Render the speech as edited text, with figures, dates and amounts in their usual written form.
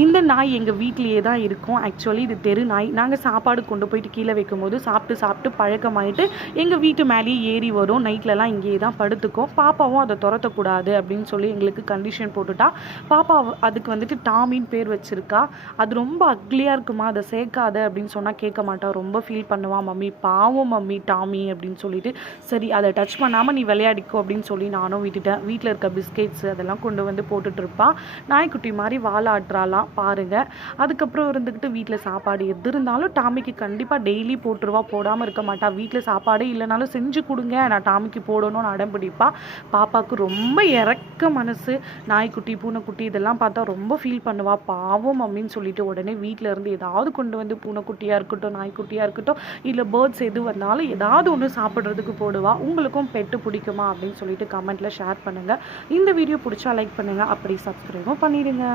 இந்த நாய் எங்கள் வீட்லேயே தான் இருக்கும். ஆக்சுவலி இது தெரு நாய். நாங்கள் சாப்பாடு கொண்டு போயிட்டு கீழே வைக்கும்போது சாப்பிட்டு பழக்கமாயிட்டு எங்கள் வீட்டு மேலேயே ஏறி வரும். நைட்லலாம் இங்கேயே தான் படுத்துக்கும். பாப்பாவும் அதை துரத்தக்கூடாது அப்படின்னு சொல்லி எங்களுக்கு கண்டிஷன் போட்டுட்டா. பாப்பா அதுக்கு வந்துட்டு டாமின்னு பேர் வச்சுருக்கா. அது ரொம்ப அக்லியாக இருக்குமா, அதை சேர்க்காத அப்படின்னு சொன்னால் கேட்க மாட்டா. ரொம்ப ஃபீல் பண்ணுவான். மம்மி பாவம் மம்மி டாமி அப்படின்னு சொல்லிட்டு, சரி அதை டச் பண்ணாமல் நீ விளையாடிக்கோ அப்படின்னு சொல்லி நானும் விட்டுட்டேன். வீட்டில் இருக்க பிஸ்கெட்ஸ் அதெல்லாம் கொண்டு வந்து போட்டுட்டு இருப்பா. நாய்க்குட்டி மாதிரி வாலாட்டுறாளாம் பாருங்கள். அதுக்கப்புறம் இருந்துக்கிட்டு வீட்டில் சாப்பாடு எது இருந்தாலும் டாமிக்கு கண்டிப்பாக டெய்லி போட்டுருவா. போடாமல் இருக்க மாட்டா. வீட்டில் சாப்பாடே இல்லைனாலும் செஞ்சு கொடுங்க, நான் டாமிக்கு போடணும்னு அடம் பிடிப்பா. பாப்பாவுக்கு ரொம்ப இறக்க மனசு. நாய்க்குட்டி பூனைக்குட்டி இதெல்லாம் பார்த்தா ரொம்ப ஃபீல் பண்ணுவா. பாவம் மம்மின்னு சொல்லிட்டு உடனே வீட்டில் இருந்து ஏதாவது கொண்டு வந்து பூனைக்குட்டியாக இருக்கட்டும் நாய்க்குட்டியாக இருக்கட்டும் இல்லை பேர்ட்ஸ் எது வந்தாலும் ஏதாவது ஒன்று சாப்பிட்றதுக்கு போடுவா. உங்களுக்கும் பெட்டு பிடிக்குமா அப்படின்னு சொல்லிட்டு கமெண்ட்டில் ஷேர் பண்ணுங்கள். இந்த வீடியோ பிடிச்சா லைக் பண்ணுங்கள், அப்படி சப்ஸ்கிரைபும் பண்ணிடுங்க.